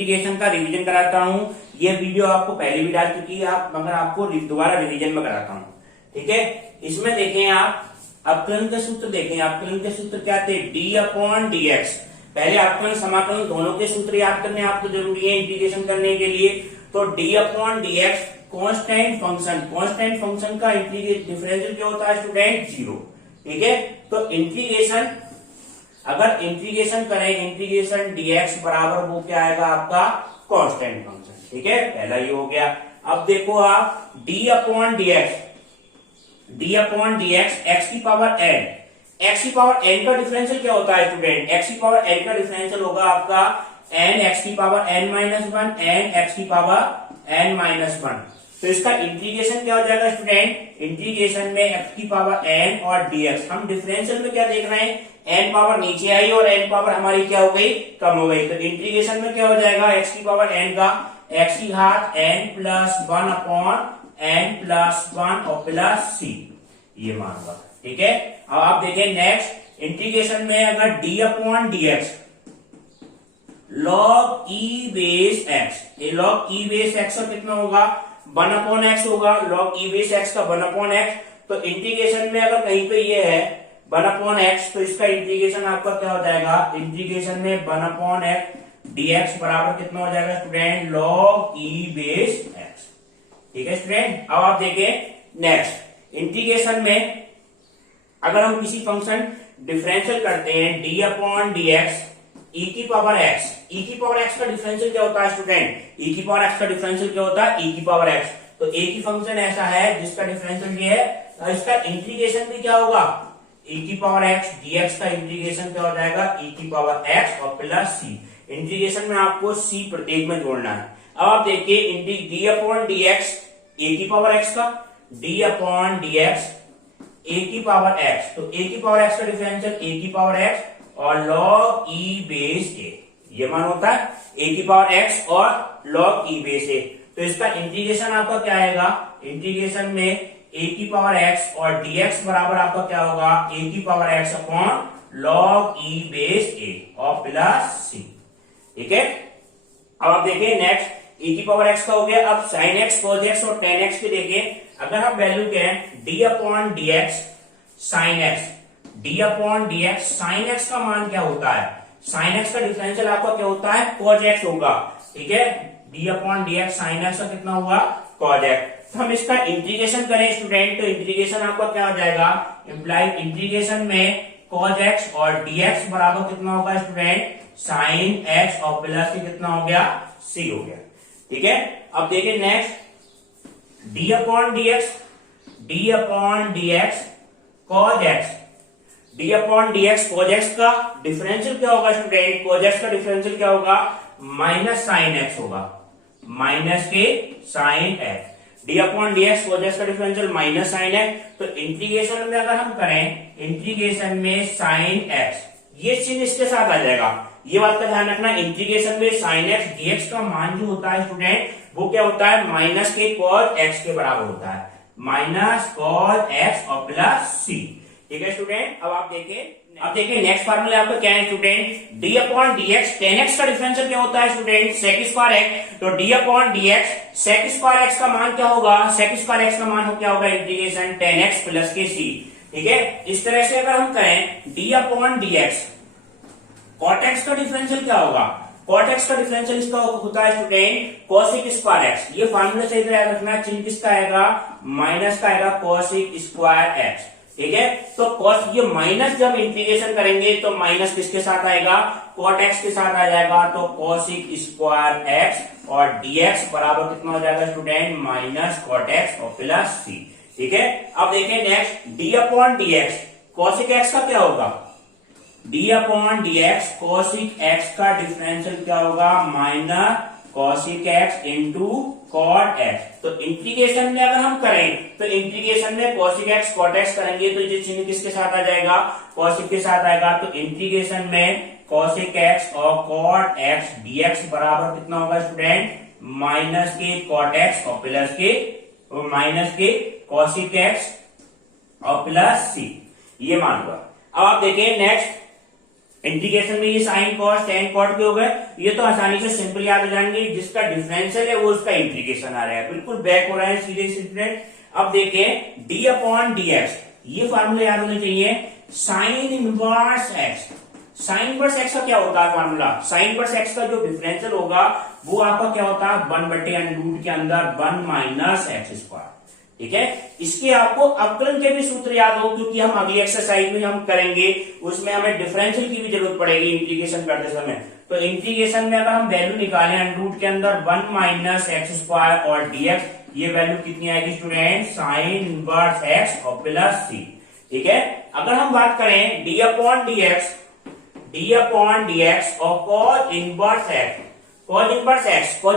Integration का revision कराता हूँ। ये वीडियो आपको पहले भी डाल चुकी है, आप मगर आपको दोबारा रिवीजन में कराता हूँ। ठीक है, इसमें देखें आप अवकलन के सूत्र देखें। अवकलन के सूत्र क्या थे? D upon d x. पहले अवकलन समाकलन दोनों के सूत्र याद करने आपको जरूरी है इंटीग्रेशन करने के लिए। तो D upon d x constant function, constant function का डिफरेंशियल क्या होता है स्टूडेंट? 0। ठीक है, तो इंटीग्रेशन अगर इंटीग्रेशन करें, इंटीग्रेशन dx बराबर वो क्या आएगा आपका? Constant function. ठीक है, पहला ये हो गया। अब देखो आप d अपॉन dx x की पावर n, x की पावर n का डिफरेंशियल क्या होता है स्टूडेंट? x की पावर n का डिफरेंशियल होगा आपका n x की power n minus 1 n x की पावर n माइनस 1। तो इसका इंटीग्रेशन क्या हो जाएगा स्टूडेंट? इंटीग्रेशन में x की पावर n और dx। हम डिफरेंशियल में क्या देख रहे हैं? n पावर नीचे आई और n पावर हमारी क्या हो गई? कम हो गई। तो इंटीग्रेशन में क्या हो जाएगा? x की पावर n का x की घात n plus 1 upon n plus 1 और प्लस c, ये मान हुआ। ठीक है, अब आप देखें नेक्स्ट इंटीग्रेशन में अगर d upon dx log e base x, ये log e बेस x का कितना होगा? 1 अपॉन x होगा। log e बेस x का 1 अपॉन x। तो इंटीग्रेशन में अगर कहीं पे ये है 1 अपॉन x, तो इसका इंटीग्रेशन आपका क्या हो जाएगा? इंटीग्रेशन में 1 अपॉन x dx बराबर कितना हो जाएगा student? log e base x। ठीक है स्टूडेंट, अब आप देखें नेक्स्ट इंटीग्रेशन में अगर हम किसी फंक्शन डिफरेंशियल करते हैं d अपॉन dx e की पावर x, e की पावर x का डिफरेंशियल क्या होता है स्टूडेंट? e की पावर x का डिफरेंशियल क्या होता है? e की पावर x। तो a की फंक्शन ऐसा है जिसका डिफरेंशियल ये है, तो इसका इंटीग्रेशन भी क्या होगा? e की पावर x dx का इंटीग्रेशन क्या हो जाएगा? e की पावर x और प्लस c। इंटीग्रेशन में आपको c प्रत्येक में जोड़ना है। अब आप देखिए d अपॉन dx a की पावर x का, d अपॉन dx a की पावर x, तो a की पावर x का डिफरेंशियल a की पावर x और log e बेस a, ये मान होता है a की पावर x और log e बेस a। तो इसका इंटीग्रेशन आपका क्या आएगा? इंटीग्रेशन में a की पावर x और dx बराबर आपका क्या होगा? a की power x upon log e base a और प्लस c। ठीक है, अब आप देखिए नेक्स्ट e की पावर x का हो गया। अब sin x cos x और tan x के देखिए, अगर हम वैल्यू कहें d upon dx sin x, d upon dx sin x का मान क्या होता है? sin x का डिफरेंशियल आपका क्या होता है? cos x होगा। ठीक है, d upon dx sin x का कितना हुआ? cos x। तो हम इसका इंटीग्रेशन करें स्टूडेंट, तो इंटीग्रेशन आपका क्या हो जाएगा? इम्प्लाइड इंटीग्रेशन में cos x और dx बराबर कितना होगा स्टूडेंट? sin x और प्लस c कितना हो गया? c हो गया। ठीक है, अब देखिए next d upon dx cos x, d upon dx cos x का डिफरेंशियल क्या होगा स्टूडेंट? cos x का डिफरेंशियल क्या होगा? माइनस साइन x होगा, माइनस के sine x। d upon dx cos x का डिफरेंशियल माइनस साइन x। तो इंटीग्रेशन में अगर हम करें, इंटीग्रेशन में साइन x, ये चिन्ह इसके साथ आ जाएगा। ये बात का ध्यान रखना, इंटीग्रेशन में साइन x dx का मान जो होता है स्टूडेंट वो क्या होता है? माइनस के cos x के बराबर होता है, माइनस cos x और प्लस c। ठीक है स्टूडेंट, अब आप देखिए नेक्स्ट फार्मूला आपका क्या है student? d upon dx tan x का डिफरेंशियल क्या होता है स्टूडेंट? sec square x। तो d upon dx sec square x का मान क्या होगा? sec स्क्वायर x का मान क्या होगा? इंटीग्रेशन tan x प्लस के c। ठीक है, इस तरह से अगर हम करें d upon dx cot x का डिफरेंशियल क्या होगा? cot x का डिफरेंशियल इसका होता है स्टूडेंट cosec स्क्वायर x। ये फार्मूला सही तरह याद रखना, चिन्ह किसका आएगा? माइनस का आएगा, cosec स्क्वायर x। ठीक है, तो cos, ये माइनस जब इंटीग्रेशन करेंगे तो माइनस किसके साथ आएगा? cot x के साथ आ जाएगा। तो cosec स्क्वायर x और dx बराबर कितना हो जाएगा स्टूडेंट? माइनस cot x और प्लस c। ठीक है, अब देखिए next d upon dx cosec x का क्या होगा? d upon dx cosec x का डिफरेंशियल क्या होगा? Minus cosec x into cot x। तो इंटीग्रेशन में अगर हम करें तो इंटीग्रेशन में cosec x cot x करेंगे तो ये चिन्ह किसके साथ आ जाएगा? cosec के साथ आएगा। तो इंटीग्रेशन में cosec x और cot x dx बराबर कितना होगा स्टूडेंट? माइनस के cot x और प्लस के माइनस के cosec x और प्लस c, ये मान हुआ। अब आप देखिए नेक्स्ट इंटीग्रेशन में ये साइन कॉस टेन कॉट के हो गए, ये तो आसानी से सिंपल याद हो जाएंगे। जिसका डिफरेंशियल है वो उसका इंटीग्रेशन आ रहा है, बिल्कुल बैक हो रहा है सीधे स्टूडेंट। अब देखें डी अपॉन डी एक्स, ये फार्मूला याद होने चाहिए, sine inverse x. Sine inverse x का क्या होता है फार्मूला, साइन इनवर्स एक्स का जो डिफरेंशियल होगा वो आपका क्या होता है, 1/√, के अंदर 1 माइनस एक्स स्क्वायर। ठीक है, इसके आपको अवकलन के भी सूत्र याद हो, क्योंकि हम अगली एक्सरसाइज में हम करेंगे, उसमें हमें डिफरेंशियल की भी जरूरत पड़ेगी इंटीग्रेशन करते समय। तो इंटीग्रेशन में अगर हम वैल्यू निकालें √, के अंदर 1 माइनस एक्स स्क्वायर और dx, ये वैल्यू कितनी आएगी स्टूडेंट, साइन इनवर्स एक्स और प्लस सी। ठीक है, अगर हम बात करें डी अपॉन डी एक्स और cos inverse x, cos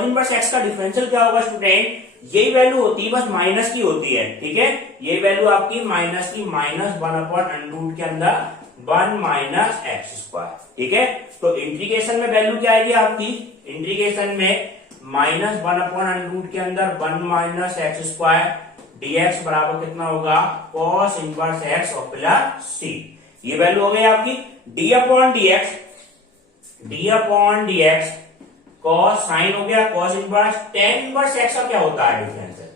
inverse x का डिफरेंशियल क्या होगा स्टूडेंट, यही वैल्यू होती है, बस माइनस की होती है। ठीक है, यही वैल्यू आपकी माइनस की, -1/√, के अंदर 1 माइनस एक्स स्क्वायर। ठीक है, तो इंटीग्रेशन में वैल्यू क्या आएगी आपकी, इंटीग्रेशन में -1/√, के अंदर 1 माइनस एक्स स्क्वायर, dx बराबर कितना होगा, कॉस इनवर्स एक्स और प्लस सी। ये वैल्यू हो गई आपकी। D upon d x cos sine हो गया, cos inverse, ten inverse x का क्या होता है डिफरेंशियल,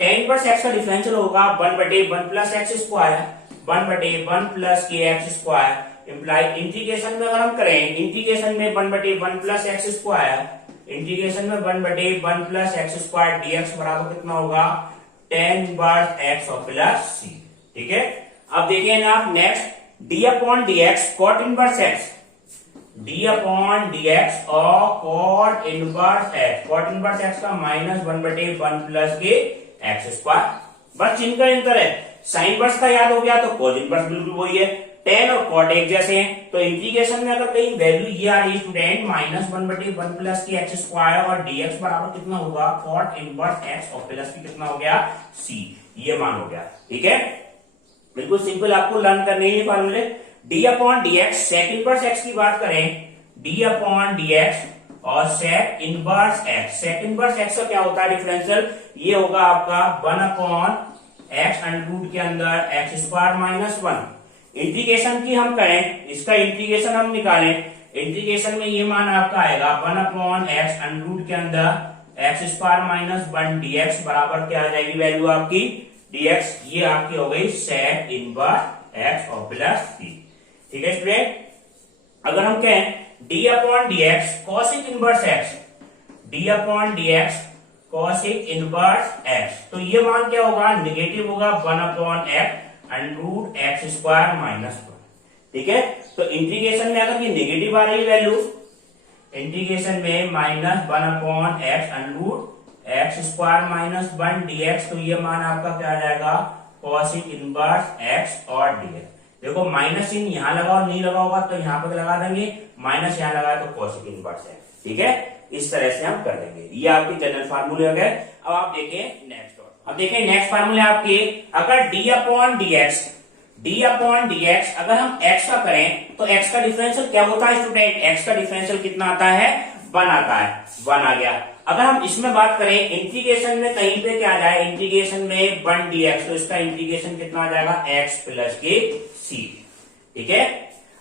टेन इनवर्स एक्स का डिफरेंशियल होगा 1/1 प्लस एक्स स्क्वायर, 1/1 प्लस के एक्स स्क्वायर, इम्प्लाई इंटीग्रेशन में अगर हम करें, इंटीग्रेशन में 1/1 प्लस एक्स स्क्वायर, इंटीग्रेशन में 1/1 प्लस एक्स स्क्वायर dx बराबर कितना होगा, टेन इनवर्स एक्स और प्लस सी। ठीक है, अब देखिए ना आप next, d upon d x cot inverse x, d upon d x और cot inverse x, cot inverse x का -1/1 प्लस के एक्स स्क्वायर, बस चिन्ह का अंतर है। साइन इनवर्स का याद हो गया तो कॉस इनवर्स बिल्कुल वही है, टेन और कॉट एक जैसे हैं। तो इंटीग्रेशन में अगर कहीं वैल्यू ये आ रही है स्टूडेंट, -1/1 प्लस की एक्स स्क्वायर और dx बराबर कितना होगा, कॉट इनवर्स एक्स और प्लस की कितना हो गया, सी, ये मान हो गया। ठीक है, बिल्कुल सिंपल, आपको लर्न करने ही फॉर्मूले। D upon d x, sec inverse x की बात करें, डी अपॉन डी एक्स और sec inverse x, sec inverse x का क्या होता है डिफरेंशियल, ये होगा आपका 1/x√, के अंदर एक्स स्क्वायर -1। इंटीग्रेशन की हम करें, इसका इंटीग्रेशन हम निकालें, इंटीग्रेशन में ये मान आपका आएगा 1/x√, के अंदर एक्स स्क्वायर -1 dx बराबर क्या आ जाएगी वैल्यू आपकी, dx, ये आपकी हो गई सेक इनवर्स एक्स और प्लस सी। ठीक है स्टूडेंट, अगर हम कहें D upon d x cosec inverse x, d upon d x cosec inverse x, तो ये मान क्या होगा, निगेटिव होगा, 1/x√x स्क्वायर -1। ठीक है, तो इंटीग्रेशन में अगर ये नेगेटिव आ रही है वैल्यू, इंटीग्रेशन में -1/x√x स्क्वायर -1 dx, तो ये मान आपका क्या आ जाएगा, कॉसिक इनवर्स एक्स और dx। देखो माइनस चिन्ह यहाँ लगाओ, नहीं लगा होगा तो यहाँ पे लगा देंगे, माइनस यहाँ लगाया तो कॉसिक इनवर्स है। ठीक है, इस तरह से हम कर देंगे। ये आपके जनरल फार्मूले हो गए। अब आप देखें नेक्स्ट, अब देखें नेक्स्ट फार्मूले आपके, अगर डी अपॉन डी एक्स अगर हम x का करें तो x का डिफरेंशियल क्या होता है स्टूडेंट, x का डिफरेंशियल कितना आता है, 1 आता है, 1 आ गया। अगर हम इसमें बात करें इंटीग्रेशन में कहीं पे क्या आ जाए, इंटीग्रेशन में 1 dx, तो इसका इंटीग्रेशन कितना आ जाएगा, x प्लस के सी। ठीक है,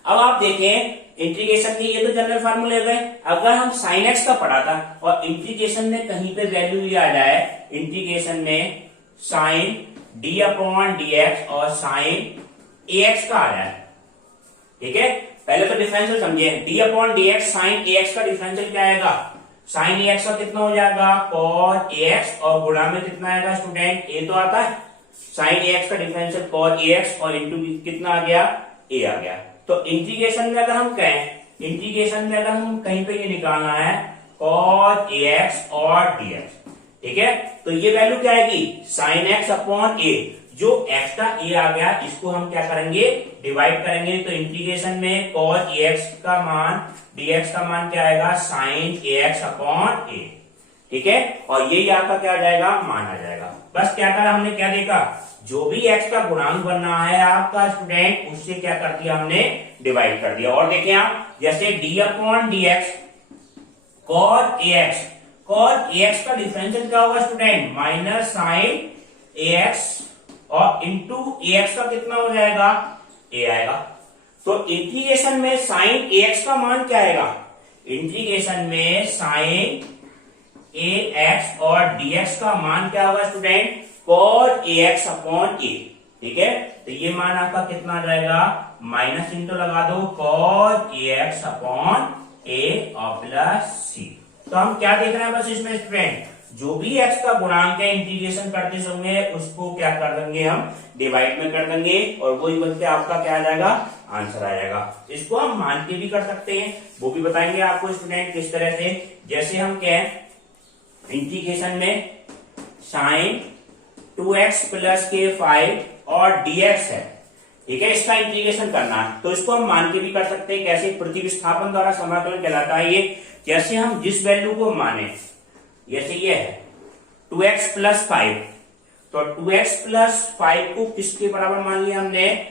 अब आप देखें इंटीग्रेशन के ये तो जनरल फार्मूले गए। अगर हम साइन एक्स का पढ़ा था और इंटीग्रेशन में कहीं पे वैल्यू ये आ जाए, इंटीग्रेशन में sine d upon d x और साइन ए एक्स का आ जाए। ठीक है, पहले तो डिफरेंशियल समझिए, d upon d x sine a x का डिफरेंशियल क्या आएगा, साइन ए एक्स का कितना हो जाएगा, कॉस ए एक्स, और गुणा में कितना आएगा स्टूडेंट, ए तो आता है, साइन ए एक्स का डिफरेंशियल कॉस ए एक्स और इंटू कितना आ गया, ए आ गया। तो इंटीग्रेशन में अगर हम कहें, इंटीग्रेशन में अगर हम कहीं पे ये निकालना है कॉस ए एक्स और डी एक्स, ठीक है, तो ये वैल्यू क्या आएगी, साइन एक्स अपॉन ए, जो एक्स्ट्रा ए आ गया इसको हम क्या करेंगे, डिवाइड करेंगे। तो इंटीग्रेशन में कॉस ए एक्स का मान, dx का मान क्या आएगा, साइन ए एक्स अपॉन ए। ठीक है, और यही आपका क्या आ जाएगा, मान आ जाएगा। बस क्या करा हमने, क्या देखा, जो भी x का गुणांक बनना है आपका स्टूडेंट, उससे क्या कर दिया हमने, डिवाइड कर दिया। और देखिए आप, जैसे d upon d x cos a x, cos a x का डिफरेंशियल क्या होगा student, minus sine a x और इंटू ए एक्स का कितना हो जाएगा, ए आएगा। तो इंटीग्रेशन में साइन ax का मान क्या आएगा, इंटीग्रेशन में साइन ax और dx का मान क्या होगा student, cos ax upon a। ठीक है, तो ये मान आपका कितना आ जाएगा, माइनस इंटू लगा दो cos ax अपॉन a और प्लस c। तो हम क्या देख रहे हैं बस इसमें स्टूडेंट, जो भी x का गुणांक है इंटीग्रेशन करते समय उसको क्या कर देंगे, हम डिवाइड में कर देंगे और वही बन के आपका क्या आ जाएगा, आंसर आ जाएगा। इसको हम मान के भी कर सकते हैं, वो भी बताएंगे आपको स्टूडेंट किस तरह से। जैसे हम कहें इंटीग्रेशन में साइन 2x प्लस के 5 और dx है, ठीक है, इसका इंटीग्रेशन करना है तो इसको हम मान के भी कर सकते हैं। कैसे, प्रतिस्थापन द्वारा समाकलन कहलाता है ये। जैसे हम जिस वैल्यू को माने, जैसे ये है 2x प्लस 5, तो 2x प्लस 5 को किसके बराबर मान लिया हमने,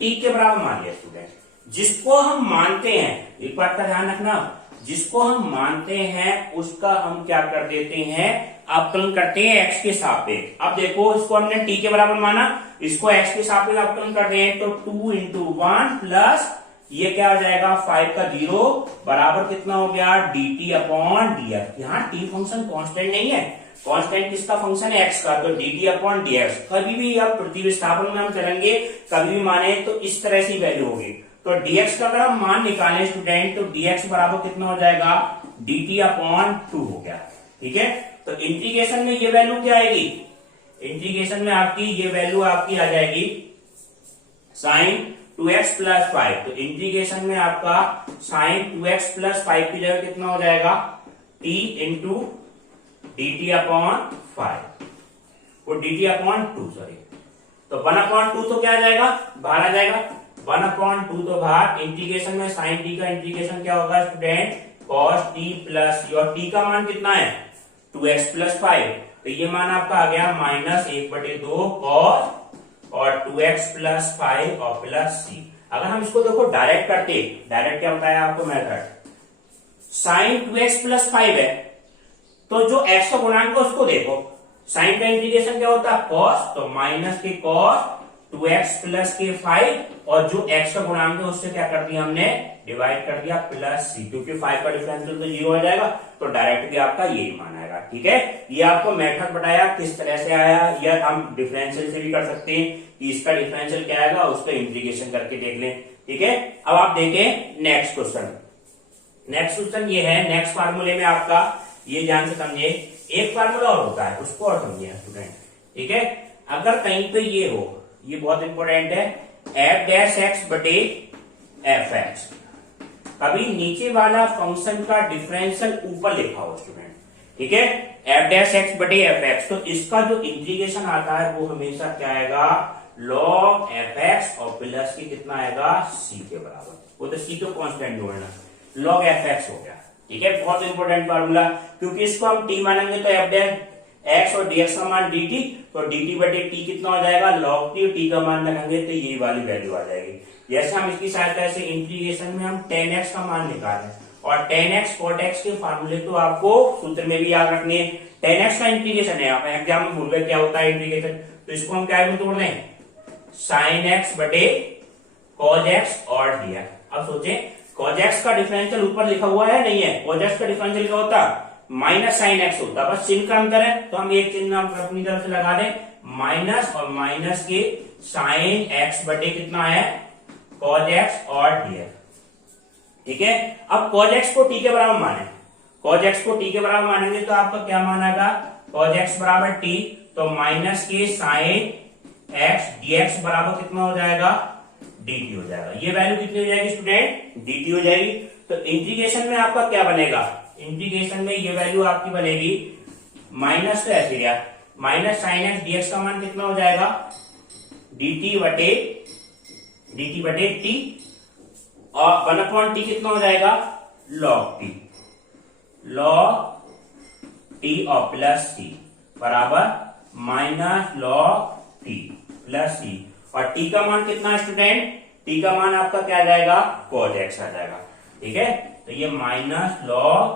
t के बराबर मान लिया स्टूडेंट। जिसको हम मानते हैं, एक बात का ध्यान रखना, जिसको हम मानते हैं उसका हम क्या कर देते हैं, अवकलन करते हैं x के सापेक्ष। अब देखो इसको हमने t के बराबर माना, इसको x के सापेक्ष अवकलन कर दें तो 2 इंटू 1 प्लस ये क्या हो जाएगा 5 का 0 बराबर कितना हो गया dt अपॉन dx। यहाँ t फंक्शन कांस्टेंट नहीं है, कांस्टेंट किसका फंक्शन है, x का, तो dt अपॉन dx। कभी भी अब प्रतिस्थापन में हम चलेंगे, कभी भी माने तो इस तरह से वैल्यू होगी। तो dx का अगर हम मान निकालें स्टूडेंट तो dx बराबर कितना हो जाएगा, dt अपॉन 2 हो गया। ठीक है, तो इंटीग्रेशन में ये वैल्यू क्या आएगी, इंटीग्रेशन में आपकी ये वैल्यू आपकी आ जाएगी साइन 2x प्लस 5। तो इंटीग्रेशन में आपका साइन 2x प्लस 5 की जगह कितना हो जाएगा, t इंटू dt अपॉन 5 और dt अपॉन 2 सॉरी, तो 1 अपॉन 2 तो क्या आ जाएगा, बाहर आ जाएगा, 1 अपॉन 2 तो बाहर। इंटीग्रेशन में साइन t का इंटीग्रेशन क्या होगा स्टूडेंट, cos t प्लस, और t का मान कितना है 2x प्लस 5, तो ये मान आपका आ गया -1/2 cos और 2x प्लस 5 और प्लस c। अगर हम इसको देखो डायरेक्ट करते, डायरेक्ट क्या बताया आपको मेथड, साइन 2x प्लस 5 है तो जो x का गुणांक है उसको देखो, साइन का इंटीग्रेशन क्या होता है cos, तो माइनस के cos 2x प्लस के 5 और जो x का गुणांक है उससे क्या कर दिया हमने, डिवाइड कर दिया प्लस c, क्योंकि 5 का डिफरेंशियल तो 0 हो जाएगा तो डायरेक्टली आपका यही मान आएगा। ठीक है, ये आपको मेथड बताया किस तरह से आया, या हम डिफरेंशियल से भी कर सकते हैं कि इसका डिफरेंशियल क्या आएगा उसका इंटीग्रेशन करके देख लें। ठीक है, अब आप देखें नेक्स्ट क्वेश्चन। नेक्स्ट क्वेश्चन ये है, नेक्स्ट फार्मूले में आपका ये ध्यान से समझे, एक फार्मूला और होता है उसको और समझिए स्टूडेंट। ठीक है, अगर कहीं पे ये हो, ये बहुत इंपॉर्टेंट है, एफ डैश एक्स बटे एफ एक्स, कभी नीचे वाला फंक्शन का डिफरेंशियल ऊपर लिखा हो स्टूडेंट। ठीक है, एफ डैश एक्स बटे एफ एक्स, तो इसका जो इंटीग्रेशन आता है वो हमेशा क्या आएगा, log एफ एक्स और प्लस की कितना आएगा c के बराबर, वो तो c को कांस्टेंट जोड़ना, log एफ एक्स हो गया। ठीक है, बहुत इंपॉर्टेंट फार्मूला, क्योंकि इसको हम t मानेंगे तो एफ डैश एक्स और dx का मान dt, तो dt बटे t कितना हो जाएगा log t, t का मान रखेंगे तो ये वाली वैल्यू आ जाएगी। जैसे हम इसकी सहायता से इंटीग्रेशन में हम tan x का मान निकालें, और tan x cot x के फार्मूले तो आपको सूत्र में भी याद रखने हैं। tan x का इंटीग्रेशन है, आप एग्जाम में भूल गए क्या होता है इंटीग्रेशन, तो इसको हम क्या में तोड़ दें, sin x बटे cos x और dx। अब सोचे cos x का डिफरेंशियल ऊपर लिखा हुआ है नहीं है, cos x का डिफरेंशियल क्या होता माइनस साइन एक्स होता, बस चिन्ह का अंतर है तो हम एक चिन्ह अपनी तरफ से लगा दें, माइनस और माइनस के साइन एक्स बटे कितना है cos x और dx। ठीक है, अब cos x को t के बराबर माने, cos x को t के बराबर मानेंगे तो आपका क्या मान आएगा, cos x बराबर t, तो माइनस के साइन x dx बराबर कितना हो जाएगा dt हो जाएगा। ये वैल्यू कितनी हो जाएगी स्टूडेंट, dt हो जाएगी। तो इंटीग्रेशन में आपका क्या बनेगा, इंटीग्रेशन में ये वैल्यू आपकी बनेगी माइनस, तो ऐसे गया माइनस साइन एक्स dx का मान कितना हो जाएगा dt बटे t, और 1/t कितना हो जाएगा log t और प्लस t बराबर minus log t plus c, और t का मान कितना है स्टूडेंट, t का मान आपका क्या आ जाएगा cos x आ जाएगा। ठीक है, तो ये माइनस log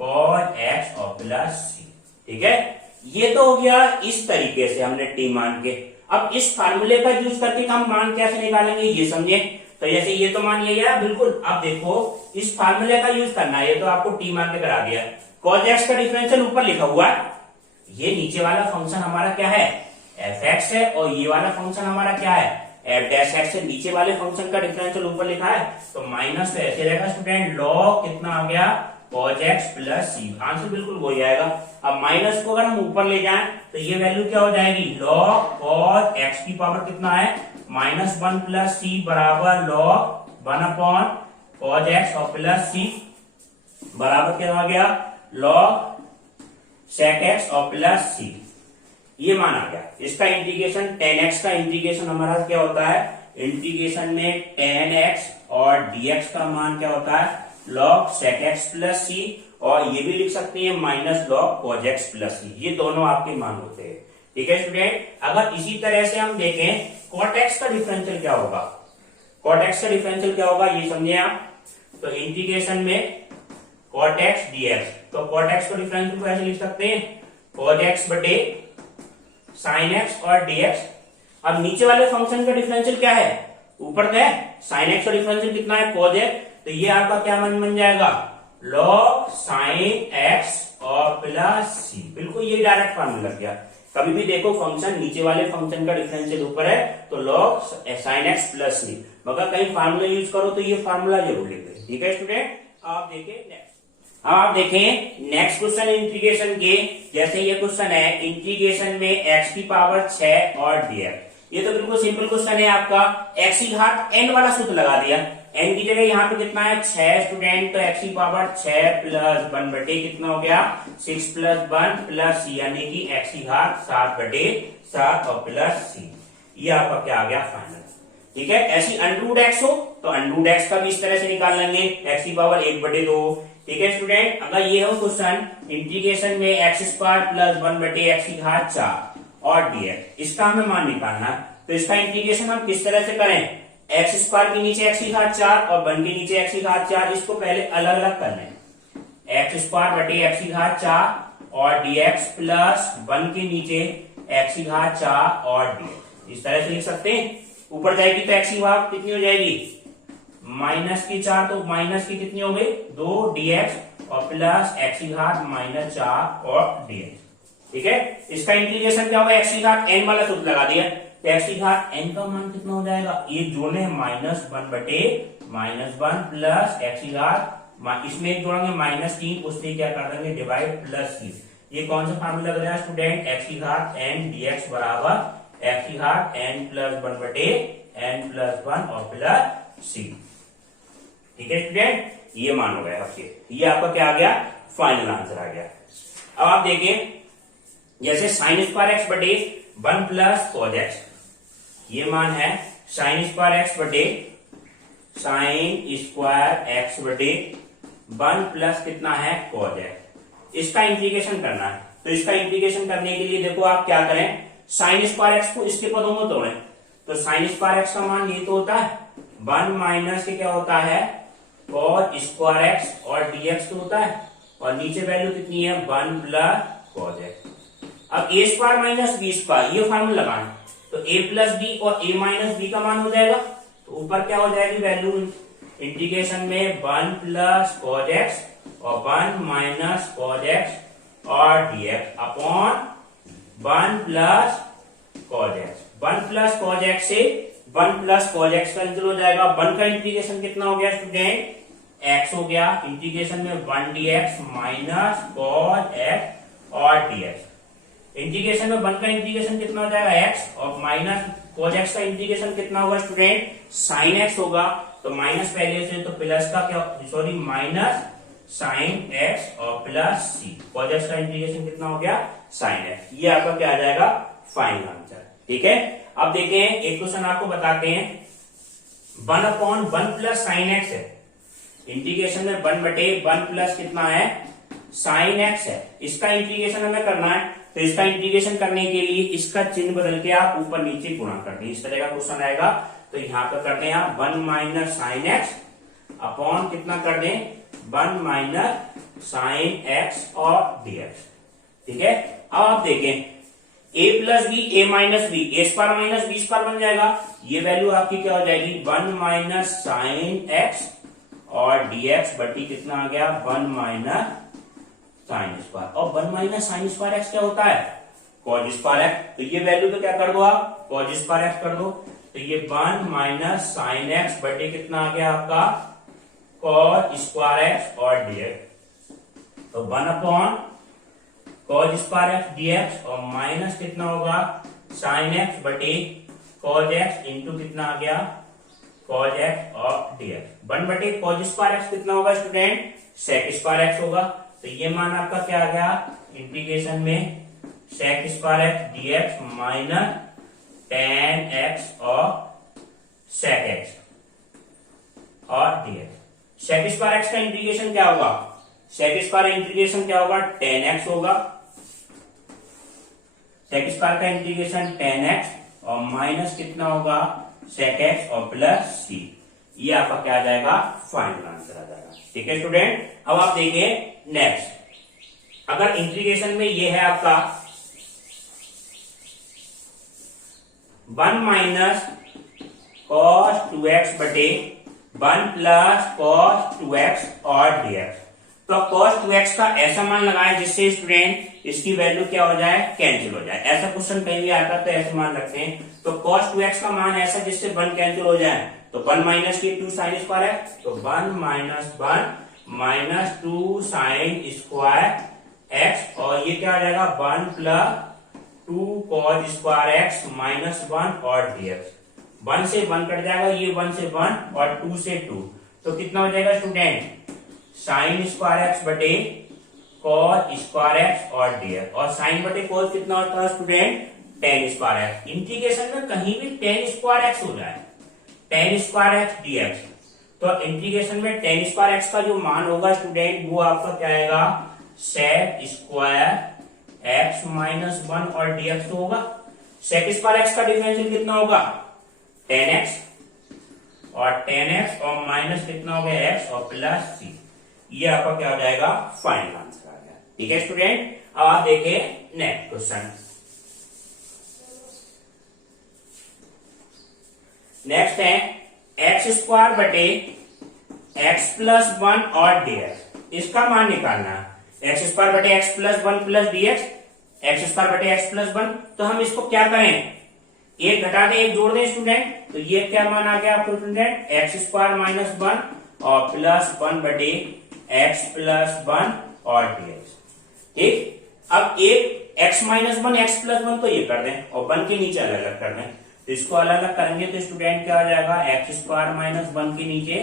cos x और प्लस c। ठीक है, ये तो हो गया इस तरीके से हमने t मान के। अब इस फार्मूले का यूज करके हम मान कैसे निकालेंगे ये समझे। तो जैसे ये तो मान लिया बिल्कुल। अब देखो इस फार्मूले का यूज करना है, ये तो आपको टी मान के करा दिया। cos x का डिफरेंशियल ऊपर लिखा हुआ है, ये नीचे वाला फंक्शन हमारा क्या है एफ एक्स है, और ये वाला फंक्शन हमारा क्या है एफ डैश एक्स है। नीचे वाले फंक्शन का डिफरेंशियल ऊपर लिखा है, तो माइनस तो ऐसे रहेगा स्टूडेंट, log कितना आ गया cos x प्लस सी, आंसर बिल्कुल वही आएगा। अब माइनस को अगर हम ऊपर ले जाएं तो ये वैल्यू क्या हो जाएगी, log cos x की पावर कितना है -1 प्लस सी बराबर log 1 अपॉन cos x और प्लस सी बराबर क्या आ गया log sec x और प्लस सी, ये मान आ गया। इसका इंटीग्रेशन tan x का इंटीग्रेशन हमारा क्या होता है, इंटीग्रेशन में tan x और dx का मान क्या होता है log sec x plus c, और ये भी लिख सकते हैं minus log cos x plus c, ये दोनों आपके मान होते हैं। ठीक है स्टूडेंट, अगर इसी तरह से हम देखें cot x का डिफरेंशियल क्या होगा, cot x का डिफरेंशियल क्या होगा ये समझे आप। तो इंटीग्रेशन में cot x dx, तो cot x को डिफरेंशियल को ऐसे लिख सकते हैं cos x बटे sin x और dx। अब नीचे वाले फंक्शन का डिफरेंशियल क्या है, ऊपर का sin x का डिफरेंशियल कितना है cos x, तो ये आपका क्या मान बन जाएगा log sin x और प्लस सी, बिल्कुल ये डायरेक्ट फार्मूला लग गया। कभी भी देखो फंक्शन नीचे वाले फंक्शन का डिफरेंशियल ऊपर है तो log sin x प्लस सी, मगर कहीं फार्मूला यूज करो तो ये फार्मूला जरूर लिखे। ठीक है स्टूडेंट, आप देखिए नेक्स्ट। अब आप देखें नेक्स्ट क्वेश्चन इंटीग्रेशन के, जैसे ये क्वेश्चन है इंटीग्रेशन में x की पावर 6 और dx, ये तो बिल्कुल सिंपल क्वेश्चन है आपका, x की घात n वाला सूत्र लगा दिया, n की जगह यहाँ पे कितना है 6 स्टूडेंट, तो x की पावर 6 प्लस 1 बटे कितना हो गया 6 प्लस 1 प्लस सी, यानी कि x की घात 7 बटे 7 और प्लस सी, ये आपका क्या आ गया फाइनल। ठीक है, ऐसी अंडरूट x हो तो अंडरूट x का भी इस तरह से निकाल लेंगे, x की पावर 1 बटे 2। ठीक है स्टूडेंट, अगर ये हो क्वेश्चन इंटीग्रेशन में x स्क्वायर प्लस 1 बटे x की घात 4 और dx, इसका हमें मान निकालना है, तो इसका इंटीग्रेशन हम किस तरह से करें, एक्स स्क्वायर के नीचे एक्स की घात 4 और 1 के नीचे एक्स की घात 4, इसको पहले अलग अलग कर लें, एक्स स्क्वायर बटे एक्स की घात 4 और dx प्लस 1 के नीचे एक्स की घात 4 और dx, इस तरह से लिख सकते हैं। ऊपर जाएगी तो एक्स की घात कितनी हो जाएगी माइनस की 4, तो माइनस की कितनी हो गई 2 dx और प्लस एक्स की घात -4 और dx। ठीक है, इसका इंटीग्रेशन क्या होगा, एक्स की घात n वाला सूत्र लगा दिया, तो एक्स की घात n का मान कितना हो जाएगा, ये जोड़ने -1 बटे -1 प्लस एक्स की घात, इसमें एक जोड़ेंगे -3, उससे क्या कर देंगे डिवाइड प्लस सी, ये कौन सा फार्मूला लग रहा है स्टूडेंट, एक्स की घात n dx बराबर एक्स की घात n प्लस 1 बटे n प्लस 1 और प्लस सी। ठीक है स्टूडेंट, ये मान हो गया आपके, ये आपका क्या आ गया फाइनल आंसर आ गया। अब आप देखिए जैसे साइन स्क्वायर एक्स बटे 1 प्लस cos x, ये मान है साइन स्क्वायर एक्स बटे साइन स्क्वायर एक्स बटे 1 प्लस कितना है cos x, इसका इंटीग्रेशन करना है। तो इसका इंटीग्रेशन करने के लिए देखो आप क्या करें, साइन स्क्वायर एक्स को इसके पदों में तोड़ें, तो साइन स्क्वायर एक्स का मान ये तो होता है 1 माइनस के क्या होता है cos स्क्वायर एक्स और dx तो होता है, और नीचे वैल्यू कितनी है 1 प्लस cos x। अब a square minus b square, ये फार्मूला लगाना, तो a प्लस बी और a माइनस बी का मान हो जाएगा, तो ऊपर क्या हो जाएगी वैल्यू इंटीग्रेशन में 1 प्लस cos x और 1 माइनस cos x और dx upon 1 plus cos x, 1 plus cos x से 1 प्लस cos x कैंसिल हो जाएगा, 1 का इंटीग्रेशन कितना हो गया स्टूडेंट x हो गया, इंटीग्रेशन में 1 dx माइनस cos x और dx, इंटीग्रेशन में 1 का इंटीग्रेशन कितना हो जाएगा x और माइनस cos x का इंटीग्रेशन कितना होगा स्टूडेंट sin x होगा, तो माइनस पहले से तो प्लस का क्या सॉरी माइनस sin x और प्लस c, cos x का इंटीग्रेशन कितना हो गया sin x, ये आपका क्या आ जाएगा फाइनल आंसर। ठीक है, अब देखिए एक क्वेश्चन आपको बताते हैं 1 अपॉन 1 प्लस साइन एक्स है, इंटीग्रेशन में 1 बटे 1 प्लस कितना है साइन एक्स है, इसका इंटीग्रेशन हमें करना है, तो इसका इंटीग्रेशन करने के लिए इसका चिन्ह बदल के आप ऊपर नीचे गुणा कर दें, इस तरह का क्वेश्चन आएगा, तो यहाँ पर करते हैं आप 1 माइनस साइन एक्स अपॉन कितना कर दें 1 माइनस साइन एक्स और dx। ठीक है, अब आप देखें ए प्लस बी ए माइनस बी, ए स्क्वायर माइनस बी स्क्वायर बन जाएगा। ये वैल्यू आपकी क्या हो जाएगी 1 माइनस साइन एक्स और dx बटी कितना आ गया 1 माइनस साइन स्क्वायर। और 1 माइनस साइन स्क्वायर एक्स क्या होता है कॉज स्क्वायर एक्स। तो ये वैल्यू तो क्या कर दो आप कॉज स्क्वायर एक्स कर दो। तो ये 1 माइनस साइन एक्स बटे कितना आ गया आपका कॉज स्क्वायर एक्स और dx। तो 1 upon cos square x dx और माइनस कितना होगा साइन एक्स बटे कॉज एक्स इंटू कितना आ गया कॉज एक्स और dx। 1 बटे कॉज स्क्वायर एक्स कितना होगा स्टूडेंट सेक स्क्वायर एक्स होगा। तो ये मान आपका क्या आ गया इंटीग्रेशन में sec square x dx minus tan x और sec x और dx। sec स्क्वायर एक्स का इंटीग्रेशन क्या होगा sec स्क्वायर इंटीग्रेशन क्या होगा tan x होगा। sec स्क्वायर का इंटीग्रेशन tan x और माइनस कितना होगा sec x और प्लस c। ये आपका क्या आ जाएगा फाइनल आंसर आ जाएगा। ठीक है स्टूडेंट। अब आप देखिए नेक्स्ट, अगर इंटीग्रेशन में ये है आपका 1 माइनस कॉस 2x बटे 1 प्लस कॉस 2x और dx। तो कॉस 2x का ऐसा मान लगाएं जिससे स्टूडेंट इसकी वैल्यू क्या हो जाए कैंसिल हो जाए। ऐसा क्वेश्चन कहीं भी आता तो ऐसे मान रखते हैं। तो कॉस 2x का मान ऐसा जिससे 1 कैंसिल हो जाए। तो 1 माइनस की 2 साइन स्क्वायर है। तो 1 minus 1 minus 2 sine square x और ये क्या आ जाएगा 1 plus 2 cause square x minus 1 और dx। 1 से 1 कट जाएगा, ये 1 से 1 और 2 से 2। तो कितना हो जाएगा स्टूडेंट साइन स्क्वायर एक्स बटे कॉज स्क्वायर एक्स और dx। और साइन बटे कॉज कितना होता है student tan square x. Integration में कहीं भी tan स्क्वायर एक्स हो जाए tan स्क्वायर एक्स dx। तो इंटीग्रेशन में tan स्क्वायर एक्स का जो मान होगा स्टूडेंट वो आपका क्या आएगा sec स्क्वायर x माइनस 1 और dx होगा। sec स्क्वायर x का डिफरेंशियल कितना होगा tan x और tan x और माइनस कितना हो गया x और प्लस c। ये आपका क्या हो जाएगा फाइनल आंसर आ गया। ठीक है स्टूडेंट। अब आप देखिए नेक्स्ट क्वेश्चन। नेक्स्ट है एक्स स्क्वायर बटे एक्स प्लस 1 और dx। इसका मान निकालना है एक्स स्क्वायर बटे x plus 1 plus dx। X square बटे एक्स प्लस 1। तो हम इसको क्या करें एक घटा दें एक जोड़ दें स्टूडेंट। तो ये क्या मान आ गया आपको स्टूडेंट एक्स स्क्वायर माइनस 1 और प्लस 1 बटे एक्स प्लस 1 और dx। ठीक। अब एक एक्स माइनस 1 एक्स प्लस 1 तो ये कर दें और 1 के नीचे अलग अलग कर दें। तो इसको अलग अलग करेंगे तो स्टूडेंट क्या हो जाएगा एक्स स्क्वायर माइनस 1 के नीचे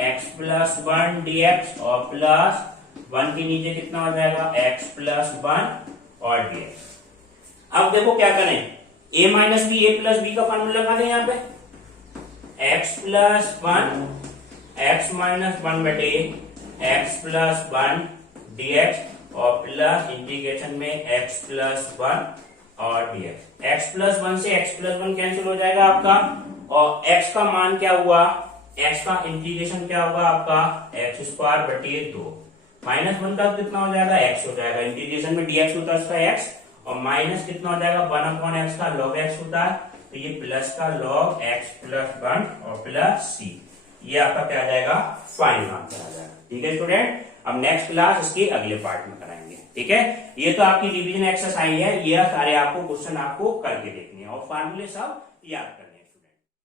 एक्स प्लस 1 dx और प्लस 1 के नीचे कितना हो जाएगा एक्स प्लस 1 और dx। अब देखो क्या करें a minus b a plus b का फॉर्मूला लगा दें यहाँ पे एक्स प्लस 1 एक्स माइनस 1 बटे एक्स प्लस 1 dx और प्लस इंटीग्रेशन में एक्स प्लस 1 और dx। x प्लस 1 से x प्लस 1 कैंसिल हो जाएगा आपका और x का मान क्या हुआ x का इंटीग्रेशन क्या होगा आपका एक्स स्क्वायर बटे 2 माइनस 1 का कितना हो जाएगा x हो जाएगा। इंटीग्रेशन में dx होता है उसका x और माइनस कितना हो जाएगा 1 अपॉन x का log x होता है। तो ये प्लस का log x प्लस 1 और प्लस c। ये आपका क्या आ जाएगा फाइनल आंसर आ जाएगा। ठीक है स्टूडेंट। अब नेक्स्ट क्लास इसके अगले पार्ट में कराएंगे। ठीक है। ये तो आपकी रिवीजन एक्सरसाइज है। ये सारे आपको क्वेश्चन आपको करके देखने हैं और फार्मूले सब याद करने हैं।